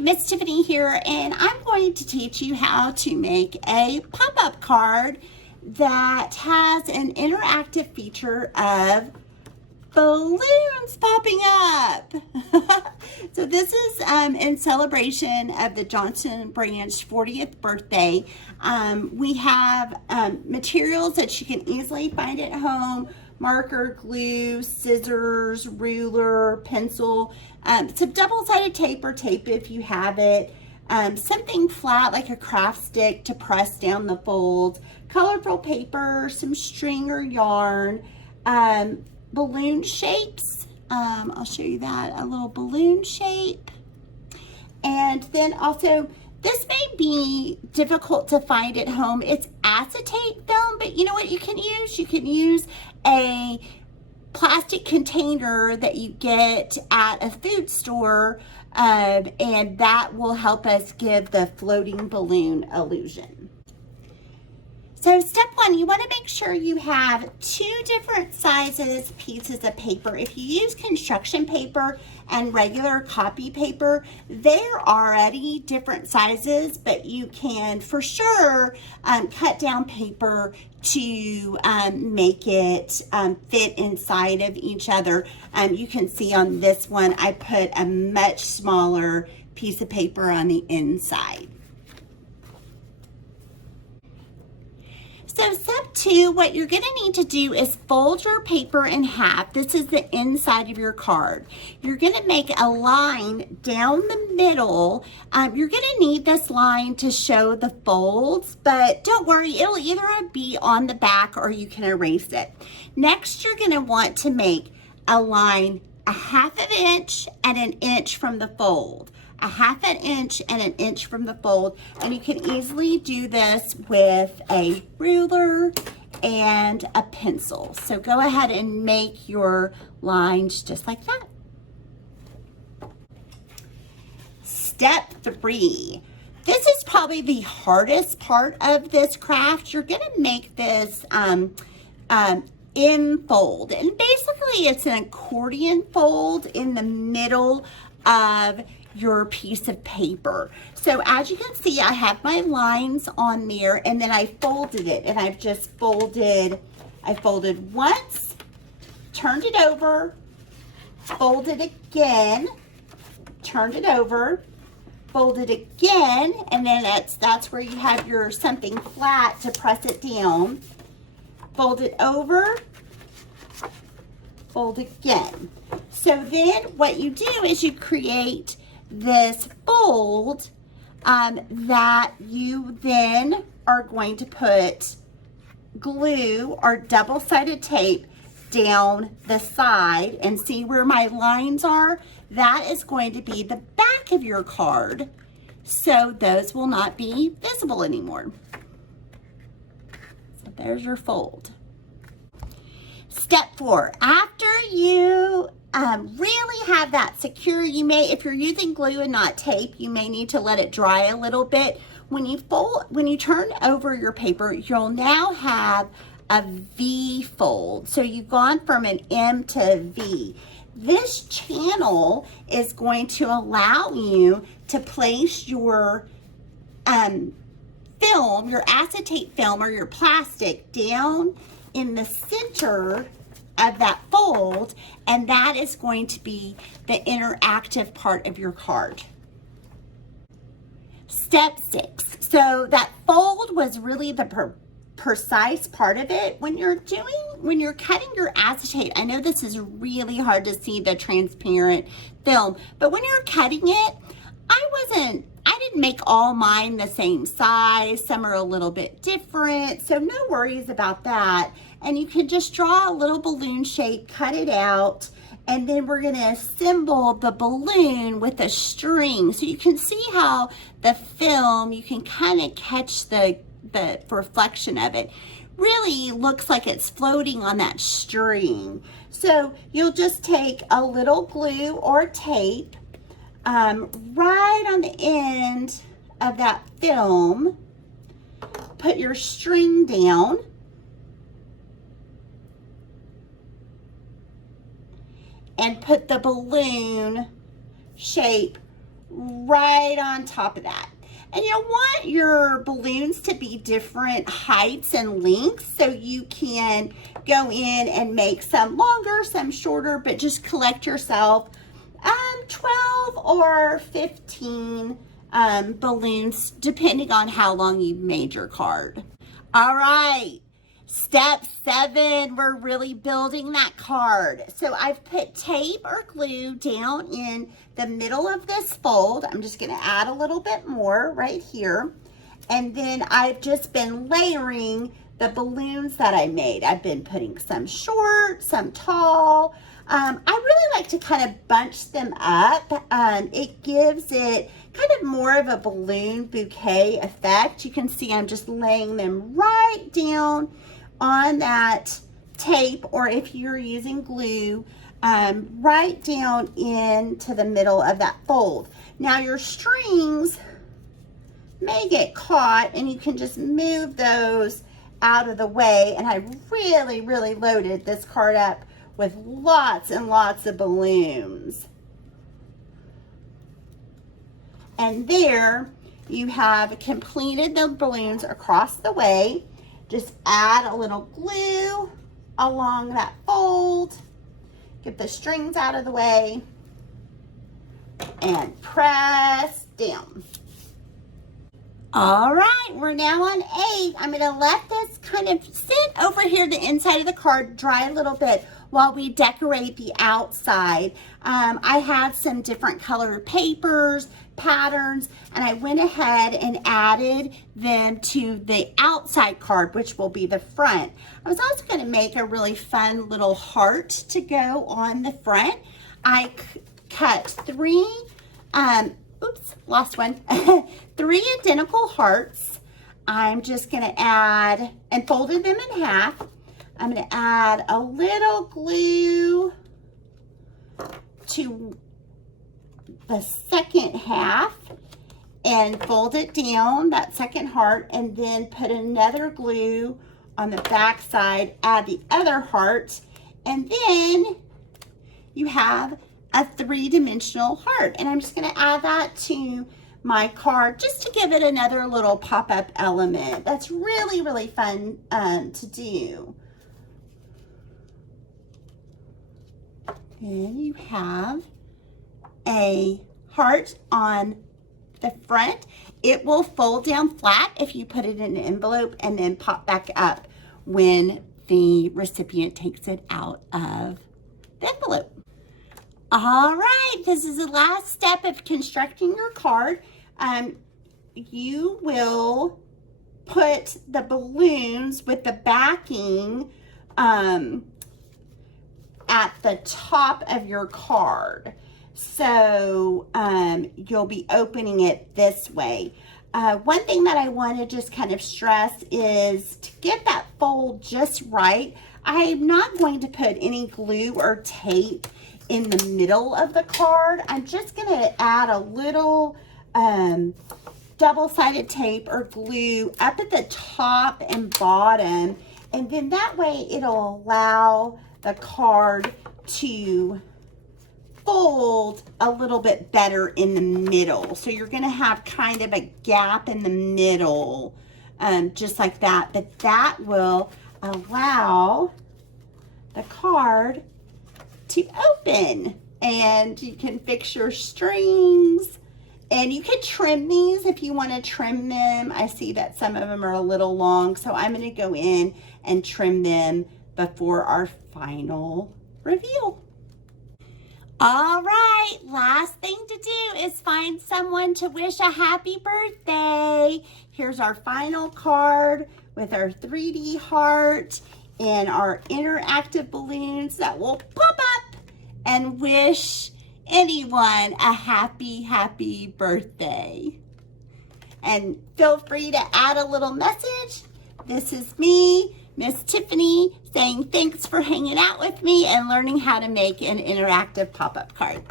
Miss Tiffany here, and I'm going to teach you how to make a pop-up card that has an interactive feature of balloons popping up. So this is in celebration of the Johnston branch 40th birthday. We have materials that you can easily find at home: marker, glue, scissors, ruler, pencil, some double-sided tape or tape if you have it, something flat like a craft stick to press down the folds, colorful paper, some string or yarn, balloon shapes. I'll show you that, a little balloon shape. And then also, this may be difficult to find at home. It's acetate film, but you know what you can use? You can use a plastic container that you get at a food store, and that will help us give the floating balloon illusion. So step one, you want to make sure you have 2 different sizes pieces of paper. If you use construction paper and regular copy paper, they're already different sizes, but you can for sure cut down paper to make it fit inside of each other. You can see on this one, I put a much smaller piece of paper on the inside. So step 2, what you're going to need to do is fold your paper in half. This is the inside of your card. You're going to make a line down the middle. You're going to need this line to show the folds, but don't worry, it'll either be on the back or you can erase it. Next, you're going to want to make a line 1/2 inch and 1 inch from the fold. 1/2 inch and 1 inch from the fold, and you can easily do this with a ruler and a pencil. So go ahead and make your lines just like that. Step 3. This is probably the hardest part of this craft. You're going to make this in fold, and basically it's an accordion fold in the middle of your piece of paper. So as you can see, I have my lines on there, and then I folded it, and I've just folded, I folded once, turned it over, folded again, turned it over, folded again, and then that's where you have your something flat to press it down. Fold it over, fold again. So then what you do is you create this fold that you then are going to put glue or double-sided tape down the side, and see where my lines are? That is going to be the back of your card, so those will not be visible anymore. So there's your fold. Step 4, after you really have that secure, you may, if you're using glue and not tape, you may need to let it dry a little bit. When you turn over your paper, you'll now have a V fold. So you've gone from an M to a V. This channel is going to allow you to place your film, your acetate film or your plastic, down in the center of that fold, and that is going to be the interactive part of your card. Step 6. So that fold was really the precise part of it. When you're cutting your acetate, I know this is really hard to see the transparent film, but when you're cutting it, I didn't make all mine the same size. Some are a little bit different, so no worries about that. And you can just draw a little balloon shape, cut it out, and then we're going to assemble the balloon with a string. So you can see how the film, you can kind of catch the reflection of it. Really looks like it's floating on that string. So you'll just take a little glue or tape right on the end of that film, put your string down, and put the balloon shape right on top of that. And you'll want your balloons to be different heights and lengths, so you can go in and make some longer, some shorter, but just collect yourself 12 or 15 balloons, depending on how long you've made your card. All right, step 7, we're really building that card. So I've put tape or glue down in the middle of this fold. I'm just gonna add a little bit more right here. And then I've just been layering the balloons that I made. I've been putting some short, some tall. I really like to kind of bunch them up. It gives it kind of more of a balloon bouquet effect. You can see I'm just laying them right down on that tape, or if you're using glue, right down into the middle of that fold. Now your strings may get caught, and you can just move those out of the way. And I really, really loaded this card up with lots and lots of balloons. And there you have completed the balloons across the way. Just add a little glue along that fold. Get the strings out of the way and press down. All right, we're now on 8. I'm gonna let this kind of sit over here, the inside of the card, dry a little bit while we decorate the outside. I had some different colored papers, patterns, and I went ahead and added them to the outside card, which will be the front. I was also gonna make a really fun little heart to go on the front. I cut 3, oops, lost one, 3 identical hearts. I'm just gonna add, and folded them in half. I'm gonna add a little glue to the second half and fold it down, that second heart, and then put another glue on the back side, add the other heart, and then you have a 3-dimensional heart. And I'm just gonna add that to my card just to give it another little pop-up element. That's really, really fun to do. Then you have a heart on the front. It will fold down flat if you put it in an envelope, and then pop back up when the recipient takes it out of the envelope. All right, this is the last step of constructing your card. You will put the balloons with the backing at the top of your card. So you'll be opening it this way. One thing that I want to just kind of stress is to get that fold just right. I'm not going to put any glue or tape in the middle of the card. I'm just going to add a little double-sided tape or glue up at the top and bottom, and then that way it'll allow the card to fold a little bit better in the middle. So you're going to have kind of a gap in the middle, just like that. But that will allow the card to open, and you can fix your strings, and you can trim these if you want to trim them. I see that some of them are a little long, so I'm going to go in and trim them before our final reveal. All right, last thing to do is find someone to wish a happy birthday. Here's our final card with our 3D heart and our interactive balloons that will pop up and wish anyone a happy birthday. And feel free to add a little message. This is me, Miss Tiffany, saying thanks for hanging out with me and learning how to make an interactive pop-up card.